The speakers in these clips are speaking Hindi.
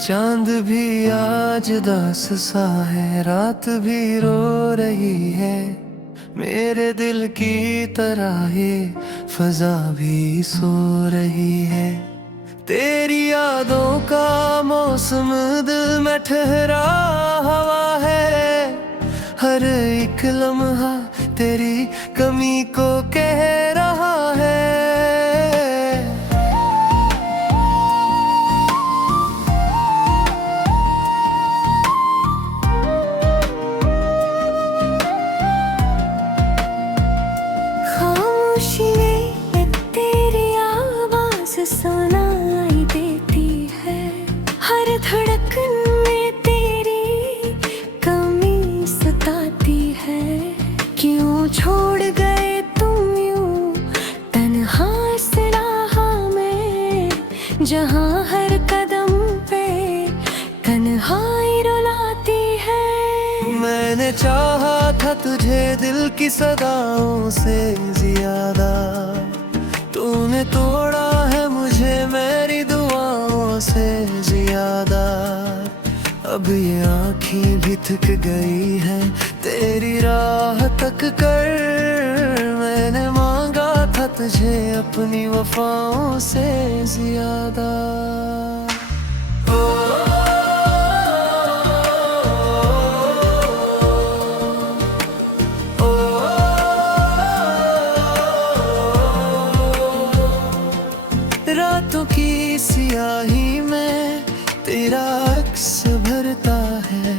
चांद भी आज दास सा है, रात भी रो रही है। मेरे दिल की तरह ये फजा भी सो रही है। तेरी यादों का मौसम दिल में ठहरा हवा है। हर एक लम्हा तेरी कमी को कह रहा है। खामोशी में तेरी आवाज सुनाई देती है। हर धड़कन में तेरी कमी सताती है। क्यों छोड़ गए तुम यूं तन्हा इस राह में, जहाँ हर कदम पे तन्हाई रुलाती है। मैंने चाहा था तुझे दिल की सदाओं से ज्यादा, तूने तोड़ा है मुझे मेरी दुआओं से ज्यादा। अब ये आँखें भी थक गई है तेरी राह तक कर। मैंने मांगा था तुझे अपनी वफाओं से ज्यादा। रातों की सियाही में तेरा अक्स भरता है।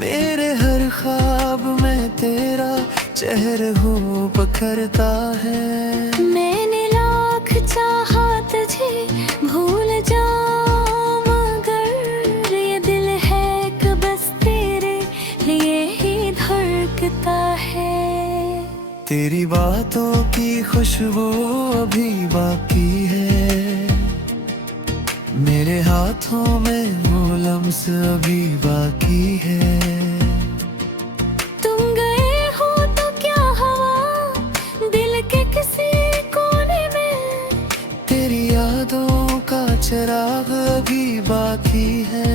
मेरे हर ख्वाब में तेरा चेहरा हो पखरता है। मैंने लाख चाहा तुझे भूल जाऊं, मगर ये दिल है कि बस तेरे लिए ही धड़कता है। तेरी बातों की खुशबू अभी बाकी है। मेरे हाथों में वो लम्स अभी बाकी है। तुम गए हो तो क्या हवा दिल के किसी कोने में, तेरी यादों का चिराग अभी बाकी है।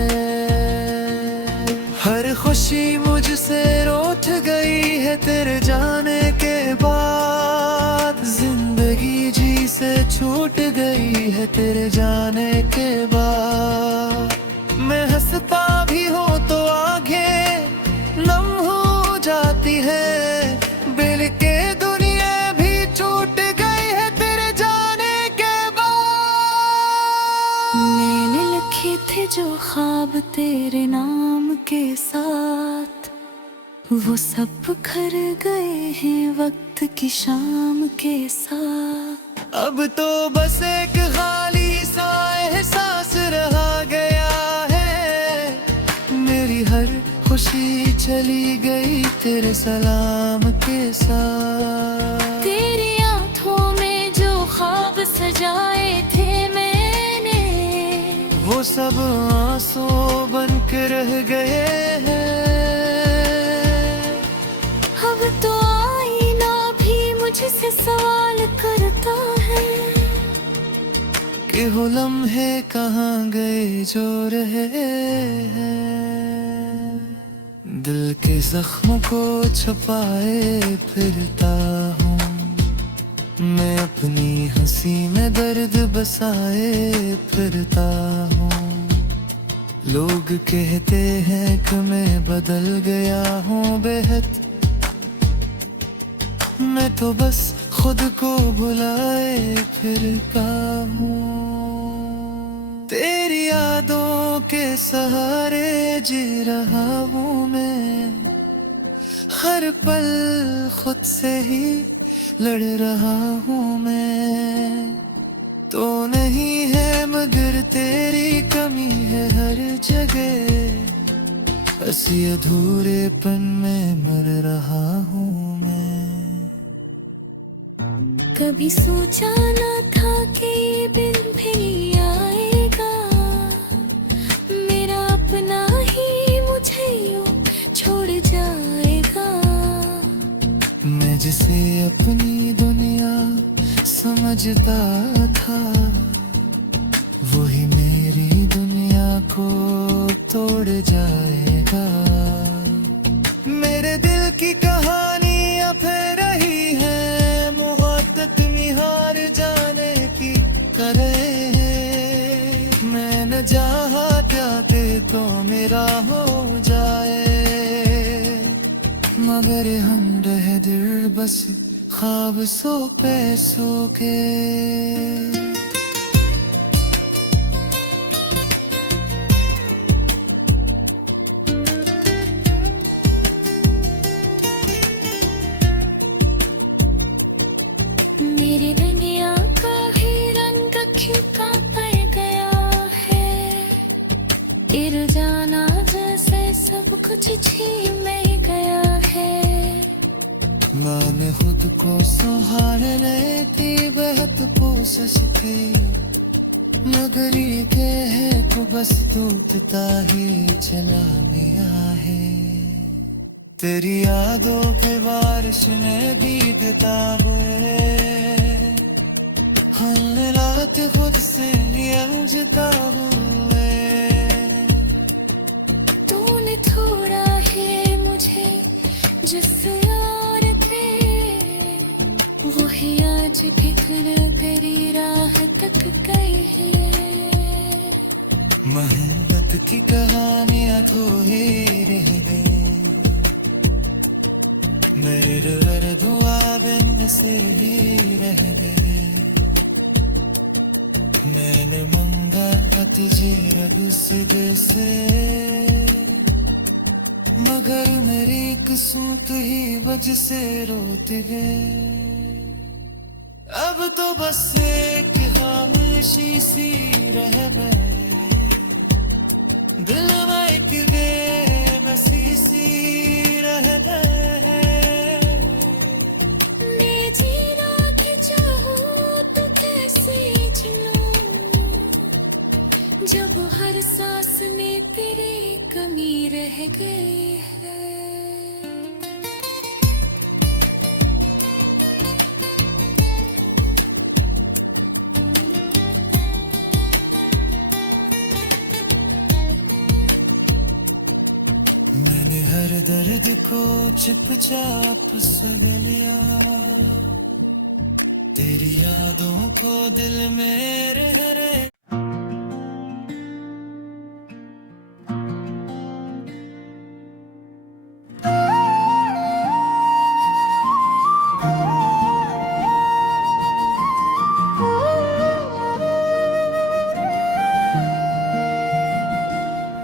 हर खुशी मुझसे रूठ गई है तेरे जाने के बाद। जिंदगी जी से छूट गई है तेरे जाने के बाद। मैं हंसता भी हूँ तो आंखें नम हो जाती है। दिल के दुनिया भी छूट गई है तेरे जाने के बाद। मैंने लिखे थे जो ख्वाब तेरे नाम के साथ, वो सब बिखर गए हैं वक्त की शाम के साथ। अब तो बस एक खाली सा एहसास रहा गया है। मेरी हर खुशी चली गई तेरे सलाम के साथ। तेरी आंखों में जो ख्वाब सजाए थे मैंने, वो सब आंसू बन के रह गए हैं। अब तो आईना भी मुझसे सवाल करता है कि वो लम्हे कहाँ गए जो रहे हैं। दिल के जख्मों को छुपाए फिरता हूँ मैं, अपनी हंसी में दर्द बसाए फिरता हूँ। लोग कहते हैं कि मैं बदल गया हूँ बेहद, मैं तो बस खुद को भुलाए फिरता हूँ। तेरी यादों के सहारे जी रहा हूँ मैं, हर पल खुद से ही लड़ रहा हूँ मैं। तो नहीं है मगर तेरी कमी है हर जगह, ऐसी अधूरेपन में मर रहा हूँ मैं। कभी सोचा ना था कि ये दिन भी आएगा, मेरा अपना ही मुझे यूं छोड़ जाएगा। मैं जिसे अपनी दुनिया समझता था, वही मेरी दुनिया को तोड़ जाएगा। मेरे दिल की कहानी अब फिर रही है, मोहब्बत निहार जाने की करे। मैं न चाहा चाहते तो मेरा हो जाए, मगर हम रह दिल बस ख्वाब सो पैसों के। मेरी दुनिया का ही रंग खिलता पड़ गया है, गिर जाना जैसे सब कुछ छीन में गया है। मैंने खुद को संभाल लेती बहुत कोशिश की, मगर ये कहे तो बस टूटता ही चला गया है। तेरी यादों पे बारिश में भीगता हुए, हर रात खुद से अलझता हुए। तूने थोड़ा है मुझे जिस यार थे, वही आज बिखर तेरी राह तक गई है। मोहब्बत की कहानियां अधूरी रह गई, मेरे दर्द बिन से ही रह गए। मैंने मांगा था तुझे रब से, मगर मेरी किस्मत ही वजह से रोते गए। अब तो बस एक खामोशी सी रह गए, दिल में एक बेबसी सी रह गए। मैं जीना के चाहूं तो कैसे जिऊं, जब हर सांस में तेरी कमी रह गई है। मैंने हर दर्द को चुपचाप सह लिया, तेरी यादों को दिल में रह।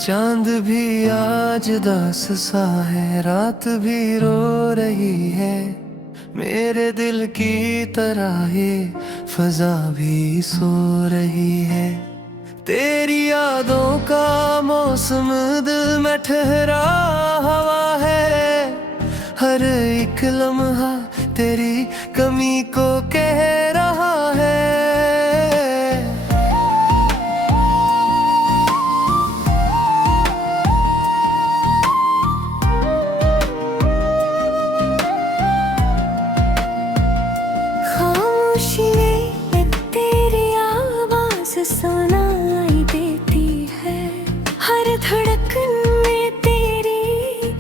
चांद भी आज दास सा है, रात भी रो रही है, मेरे दिल की तरह ही फजा भी सो रही है। तेरी यादों का मौसम दिल में ठहरा हवा है, हर एक लम्हा तेरी कमी को कह रहा है। तेरी आवाज सुनाई देती है, हर धड़कन में तेरी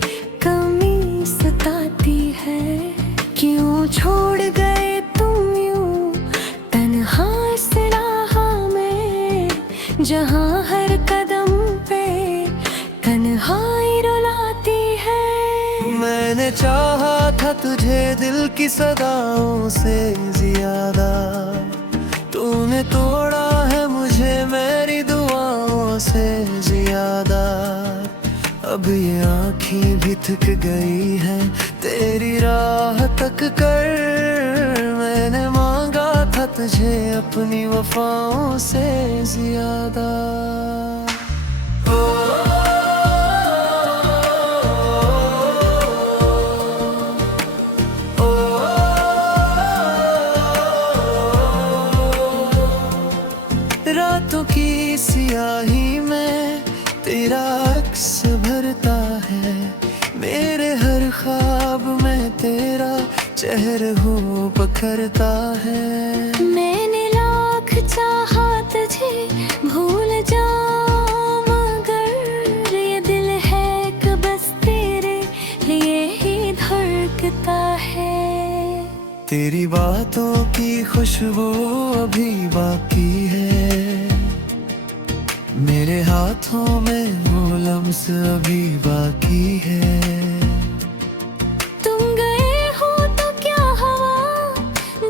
कमी सताती है। क्यों छोड़ गए तुम यूं तन्हा इस राह में, जहाँ हर कदम पे तन्हाई रुलाती है। मैंने चाहा था तुझे दिल की सदाओं से ज्यादा, तूने तोड़ा है मुझे मेरी दुआओं से ज्यादा। अब ये आँखें भी थक गई है तेरी राह तक कर, मैंने मांगा था तुझे अपनी वफाओं से ज्यादा। रातों की सियाही में तेरा अक्स भरता है, मेरे हर ख्वाब में तेरा चेहरा हो पखरता है। मैंने लाख चाहा तुझे भूल जाऊं, मगर तेरी बातों की खुशबू अभी बाकी है, मेरे हाथों में वो लम्स अभी बाकी है। तुम गए हो तो क्या हवा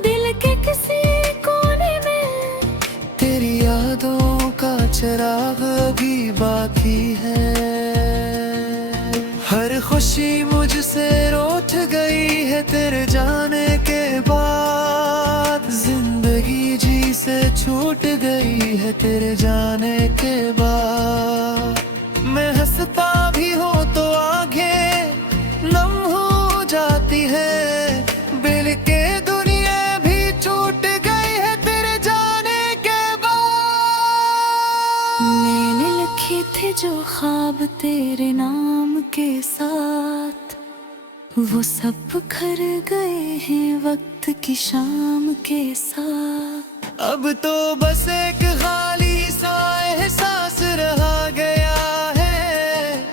दिल के किसी कोने में, तेरी यादों का चिराग अभी बाकी है। हर खुशी मुझसे रूठ गई है तेरे जाने के बाद, जिंदगी जी से छूट गई है तेरे जाने के बाद। मैं हंसता भी हूँ तो आंखें नम हो जाती है, दिल के दुनिया भी छूट गई है तेरे जाने के बाद। मैंने लिखे थे जो ख्वाब तेरे नाम के साथ, वो सब बिखर गए हैं वक्त की शाम के साथ। अब तो बस एक खाली सा एहसास रहा गया है,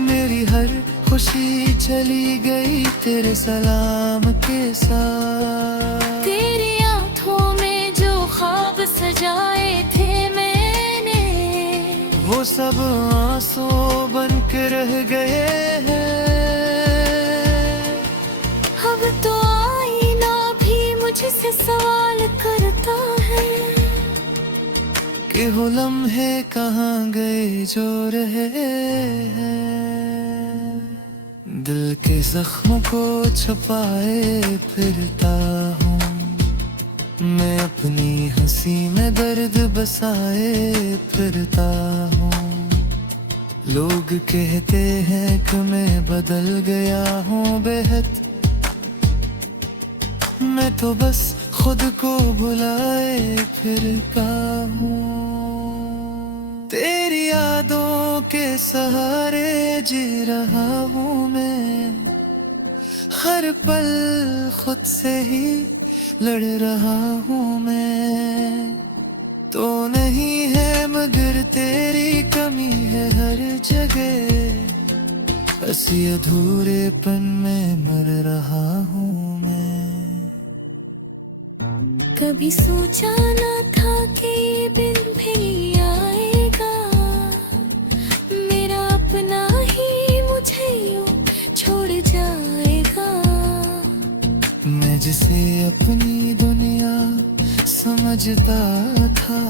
मेरी हर खुशी चली गई तेरे सलाम के साथ। तेरी आंखों में जो ख्वाब सजाए थे मैंने, वो सब आंसू बन के रह गए हैं। अब तो आईना भी मुझसे सवाल करता है कि वो लम्हे कहाँ गए जो रहे हैं। दिल के जख्म को छुपाए फिरता हूँ मैं, अपनी हंसी में दर्द बसाए फिरता हूँ। लोग कहते हैं कि मैं बदल गया हूँ बेहद, मैं तो बस खुद को भुलाए फिरता हूँ। तेरी यादों के सहारे जी रहा हूँ मैं, हर पल खुद से ही लड़ रहा हूँ मैं। तो नहीं है मगर तेरी कमी है हर जगह, हंसी अधूरेपन में मर रहा हूँ मैं। कभी सोचा ना था कि ये दिन भी आएगा, मेरा अपना ही मुझे यूं छोड़ जाएगा। मैं जिसे अपनी दुनिया समझता था,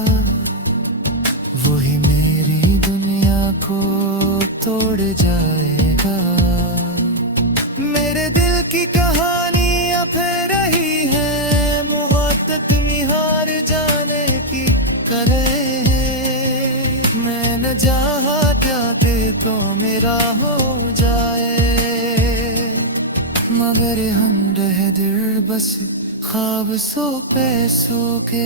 वही मेरी दुनिया को तोड़ जाएगा। मेरे दिल की कहानियां फिर रही है, मुहब्बत निहार जाने की करे। मैं न चाहा चाहते तो मेरा हो जाए, मगर हम रह दिल बस ख्वाब सो पैसों के।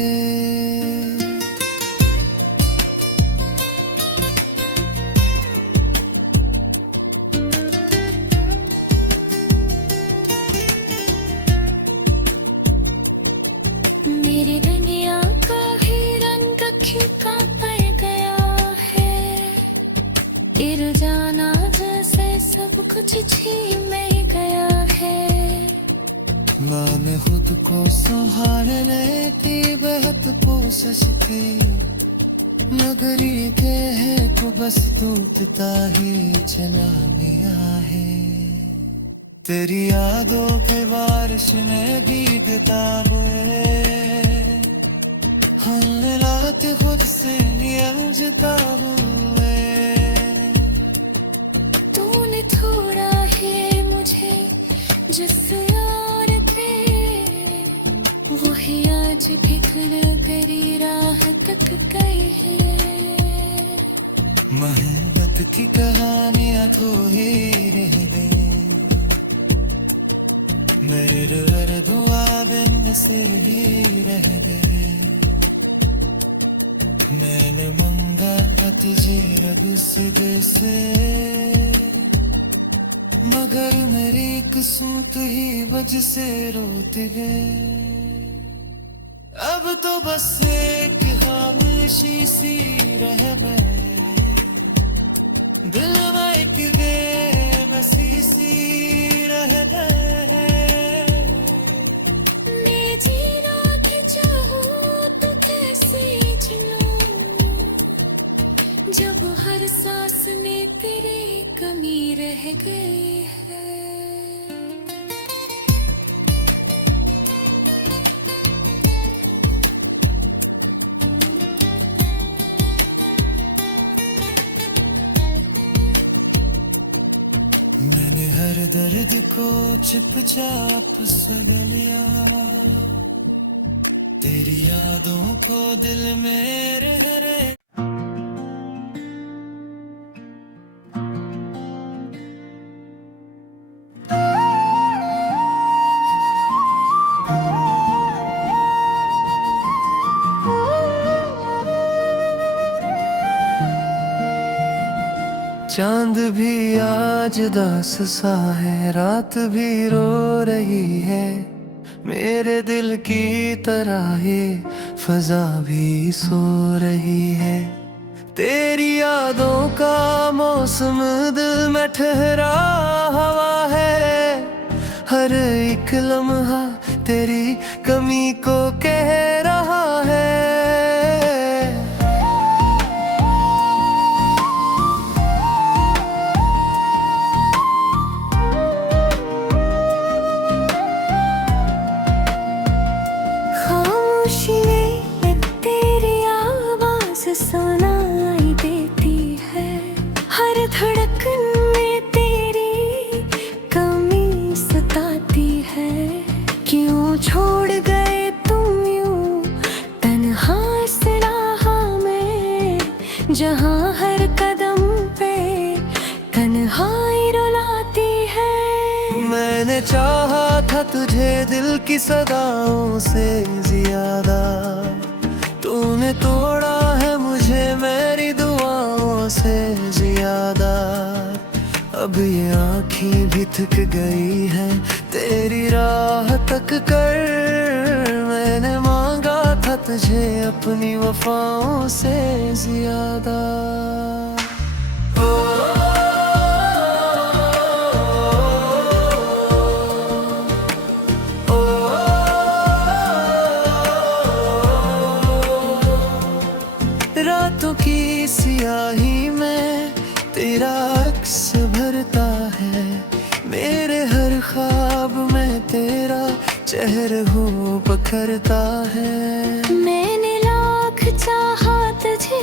मेरी दुनिया का ही रंग फीका पड़ गया है, गिर जाना जैसे सब कुछ छीन में गया है। मैंने खुद को संभाल लेती बहुत कोशिश की, मगर ये कह को बस टूटता ही चला गया है। तेरी यादों के बारिश में भीगता हुए, हम रात खुद से अलझता हुए। तूने छोड़ा है मुझे जिस यार पे, वही आज बिखर तेरी राह तक गई है। मेहनत की कहानियां तो ही रह गई, मेरे दर्द दुआ बिन से ही रह गए। मैंने मंगा था तुझे रब से, मगर मेरी किस्मत ही वजह से रोते गए। अब तो बस एक खामोशी सी रह गए, दिल में एक बेबसी सी रह गए। जब हर सांस में तेरी कमी रह गई है। मैंने हर दर्द को चुपचाप सह लिया, तेरी यादों को दिल में रह रहे। चांद भी आज दास सा है, रात भी रो रही है, मेरे दिल की तरह ये फजा भी सो रही है। तेरी यादों का मौसम दिल में ठहरा हवा है, हर एक लम्हा तेरी कमी को कह रहा है। सुनाई देती है, हर धड़कन में तेरी कमी सताती है। क्यों छोड़ गए तुम यूं तन्हा इस राह में, जहाँ हर कदम पे तन्हाई रुलाती है। मैंने चाहा था तुझे दिल की सदाओं से ज्यादा, तूने तोड़ा है मुझे मेरी दुआओं से ज्यादा। अब ये आँखें भी थक गई है तेरी राह तक कर, मैंने मांगा था तुझे अपनी वफाओं से ज्यादा। रातों की सियाही में तेरा अक्स भरता है, मेरे हर ख्वाब में तेरा चेहरा हो पखरता है। मैंने लाख चाहा तुझे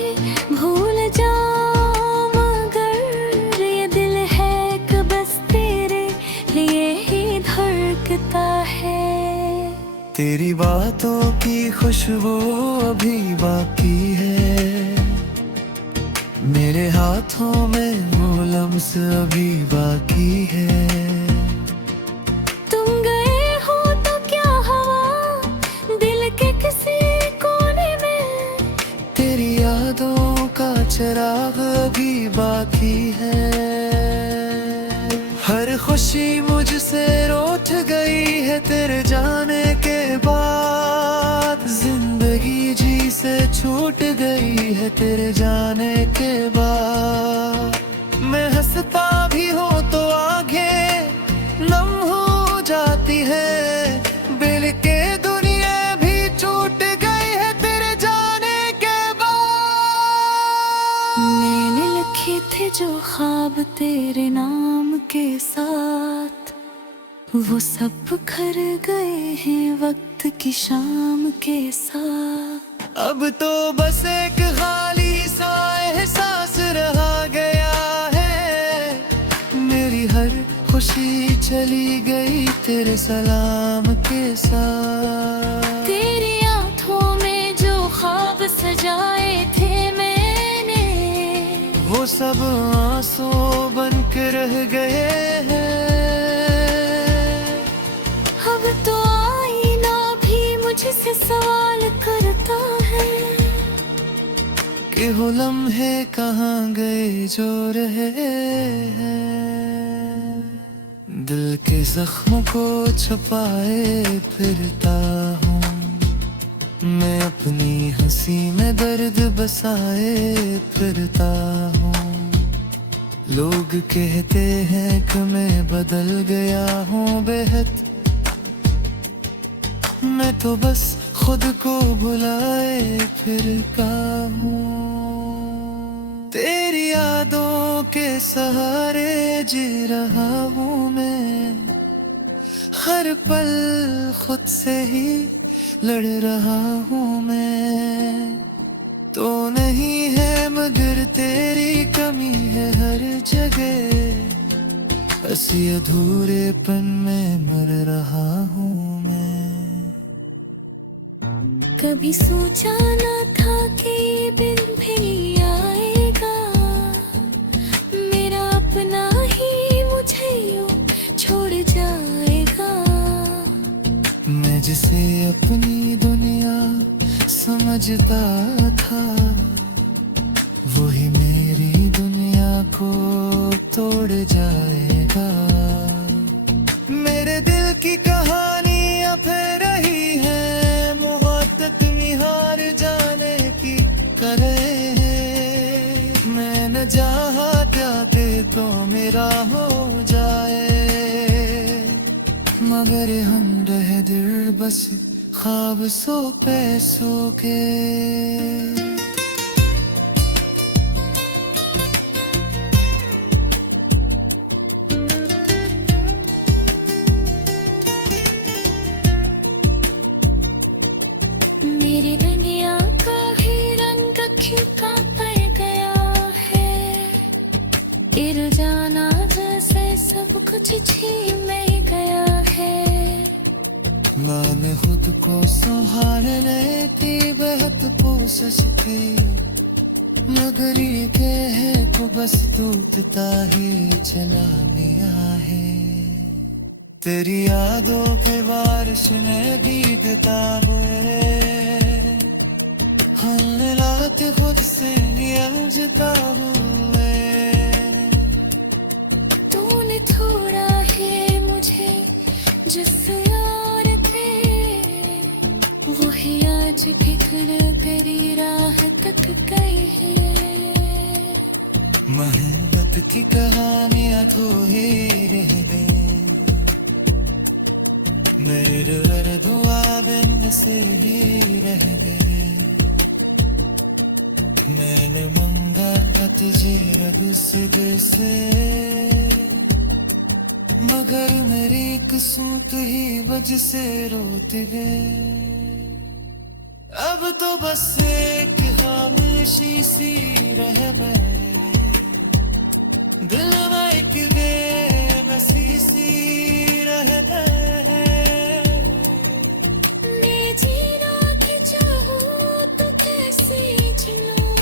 भूल जाऊं, मगर ये दिल है कि बस तेरे लिए ही धड़कता है। तेरी बातों की खुशबू अभी बाकी है, मेरे हाथों में वो लम्स अभी बाकी है। तुम गए हो तो क्या हवा दिल के किसी कोने में, तेरी यादों का चिराग अभी बाकी है। हर खुशी मुझसे रूठ गई है तेरे जाने के बाद, जिंदगी जी से छूट गई है तेरे जाने के बाद। मैं हंसता भी हूँ तो आंखें नम हो जाती है, दिल के दुनिया भी छूट गई है तेरे जाने के बाद। मैंने लिखे थे जो ख्वाब तेरे नाम के साथ, वो सब बिखर गए हैं वक्त की शाम के साथ। अब तो बस एक खाली सा एहसास रहा गया है, मेरी हर खुशी चली गई तेरे सलाम के साथ। तेरी आंखों में जो ख्वाब सजाए थे मैंने, वो सब आंसू बन के रह गए हैं। अब तो आईना भी मुझसे सवाल करता है कि वो लम्हे कहाँ गए जो रहे हैं। दिल के जख्मों को छुपाए फिरता हूँ मैं, अपनी हंसी में दर्द बसाए फिरता हूँ। लोग कहते हैं कि मैं बदल गया हूँ बेहद, मैं तो बस खुद को भुलाए फिरता हूँ। सहारे जी रहा हूँ मैं, हर पल खुद से ही लड़ रहा हूँ मैं। तो नहीं है मगर तेरी कमी है हर जगह, ऐसी अधूरेपन में मर रहा हूँ मैं। कभी सोचा ना था कि ये दिन भी आएगा, मेरा अपना ही मुझे यूं छोड़ जाएगा। मैं जिसे अपनी दुनिया समझता था, वही मेरी दुनिया को तोड़ जाएगा। मेरे दिल की कहानियां फिर रही है, मोहब्बत निहार जाने की करे है। मैं न चाहते तो मेरा हो जाए, मगर हम रह दिल बस ख्वाब सो पैसों के। मेरी दुनिया का ही रंग खिलता पड़ गया है, गिर जाना जैसे सब कुछ छीन में गया है। मैंने खुद को संभाल लेती बहुत कोशिश की, मगर ये कह को बस टूटता ही चला गया है। तेरी यादों पे बारिश में भीगता हुए, हालात खुद से अलझता हुए। तूने छोड़ा है मुझे जिस यार थे, वही आज बिखर तेरी राह तक गई है। मोहब्बत की कहानियां तो ही रह गई, मेरे दर्द बिन से ही रह गए। मैंने मांगा था तुझे रब से, मगर मेरी किस्मत ही वजह से रोते गए। अब तो बस एक खामोशी सी रह गए, दिल में एक बेबसी सी रह गए। मैं जीना के चाहूं तो कैसे चलूं,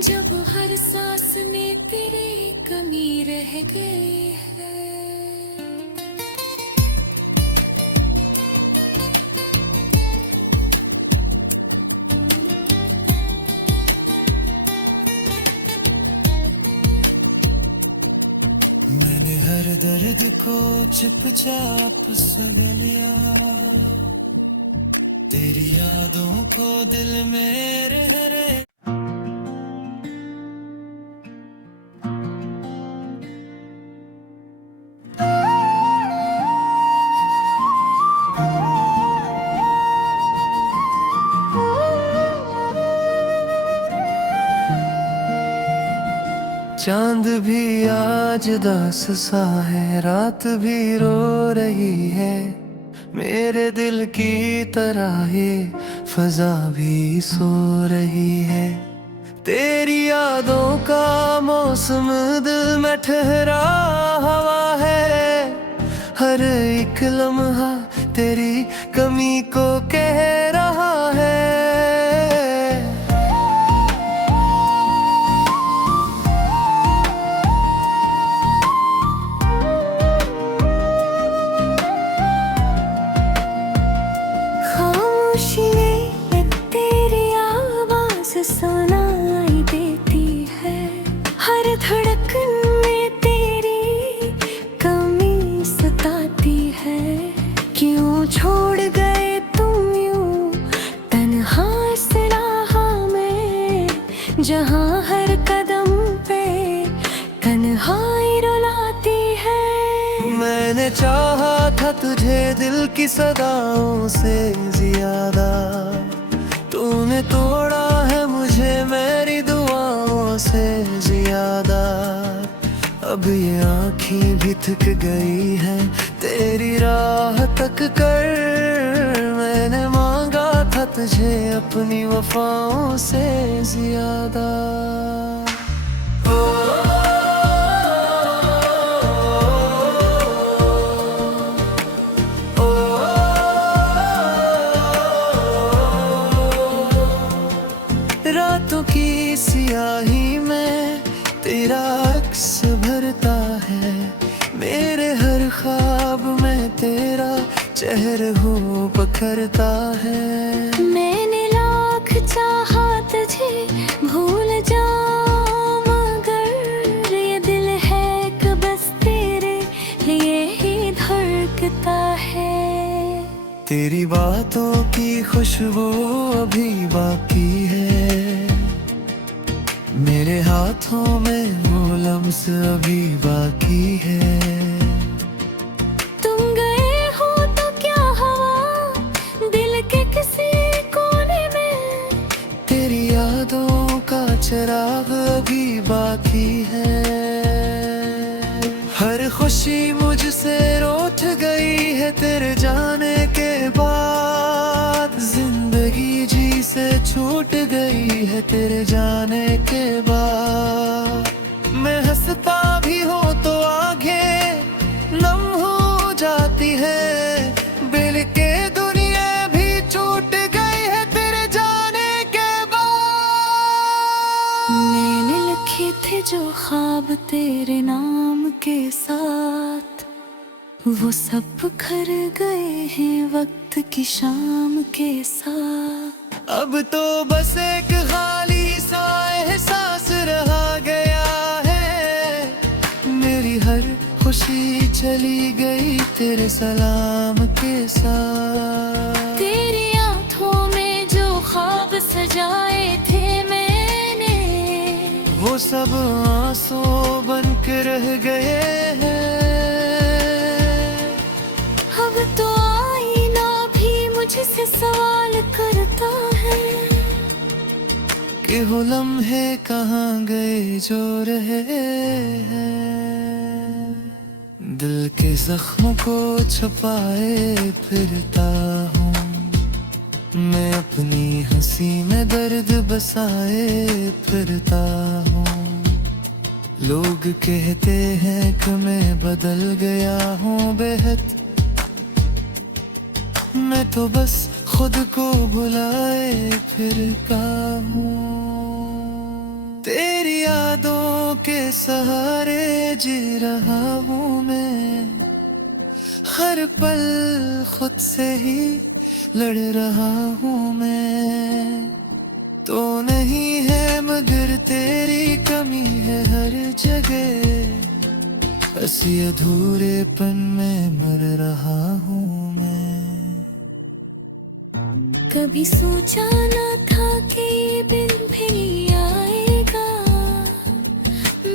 जब हर सांस में तेरी कमी रह गई है। मैंने हर दर्द को चुपचाप सह लिया, तेरी यादों को दिल में रह रहे। चांद भी आज दास सा है, रात भी रो रही है, मेरे दिल की तरह ही फजा भी सो रही है। तेरी यादों का मौसम दिल में ठहरा हवा है, हर एक लम्हा तेरी कमी को कह रहा है। सुनाई देती है, हर धड़कन में तेरी कमी सताती है। क्यों छोड़ गए तुम यूं तन्हा इस राह में, जहाँ हर कदम पे तन्हाई रुलाती है। मैंने चाहा था तुझे दिल की सदाओं से ज्यादा, तूने तोड़ा है मुझे मेरी दुआओं से ज्यादा। अब ये आँखें भी थक गई है तेरी राह तक कर। मैंने मांगा था तुझे अपनी वफाओं से ज्यादा। रातों की सियाही में तेरा अक्स भरता है, मेरे हर ख्वाब में तेरा चेहरा हो पखरता है। मैंने लाख चाहा तुझे भूल जाऊं, मगर ये दिल है कि बस तेरे लिए ही धड़कता है। तेरी बातों की खुशबू अभी बाकी है, मेरे हाथों में वो लम्स अभी बाकी है। तुम गए हो तो क्या हवा दिल के किसी कोने में, तेरी यादों का चिराग अभी बाकी है। हर खुशी मुझसे रूठ गई है तेरे जाने के बाद, जिंदगी जी से छूट गई है तेरे जाने के बाद। मैं हंसता भी हूँ तो आंखें नम हो जाती है, दिल के दुनिया भी छूट गई है तेरे जाने के बाद। मैंने लिखे थे जो ख्वाब तेरे नाम के साथ, वो सब बिखर गए हैं वक्त की शाम के साथ। अब तो बस एक खाली सा एहसास रहा गया है, मेरी हर खुशी चली गई तेरे सलाम के साथ। तेरी आंखों में जो ख्वाब सजाए थे मैंने, वो सब आंसू बन के रह गए हैं। अब तो आईना भी मुझसे सवाल करता है कि वो लम्हे कहाँ गए जो रहे हैं। दिल के जख्मों को छुपाए फिरता हूँ मैं, अपनी हंसी में दर्द बसाए फिरता हूँ। लोग कहते हैं कि मैं बदल गया हूँ बेहद, मैं तो बस खुद को भुलाए फिरता हूँ। तेरी यादों के सहारे जी रहा हूँ मैं, हर पल खुद से ही लड़ रहा हूँ मैं। तो नहीं है मगर तेरी कमी है हर जगह, ऐसी अधूरेपन में मर रहा हूँ मैं। कभी सोचा ना था कि ये दिन फिर आएगा,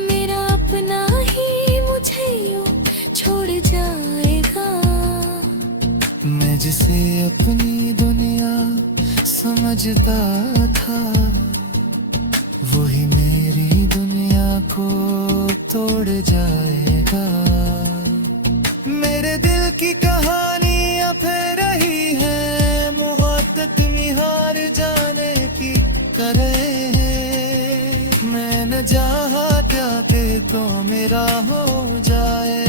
मेरा अपना ही मुझे यूं छोड़ जाएगा। मैं जिसे अपनी दुनिया समझता था, वही मेरी दुनिया को तोड़ जाएगा। मेरे दिल की कहानियां फिर रही है, मुहब्बत निहार जाने की करे है। मैं न चाहता कि तो मेरा हो जाए,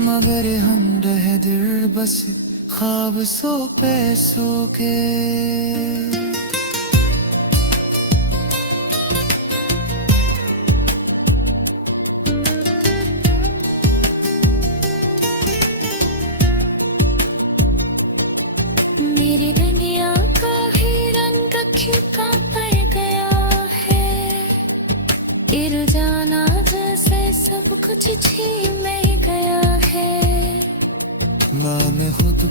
मगर हम रह दिल बस ख्वाब सो पैसों के। मेरी दुनिया का ही रंग फीका पड़ गया है, गिर जाना जैसे सब कुछ छीन में गया है। मैंने खुद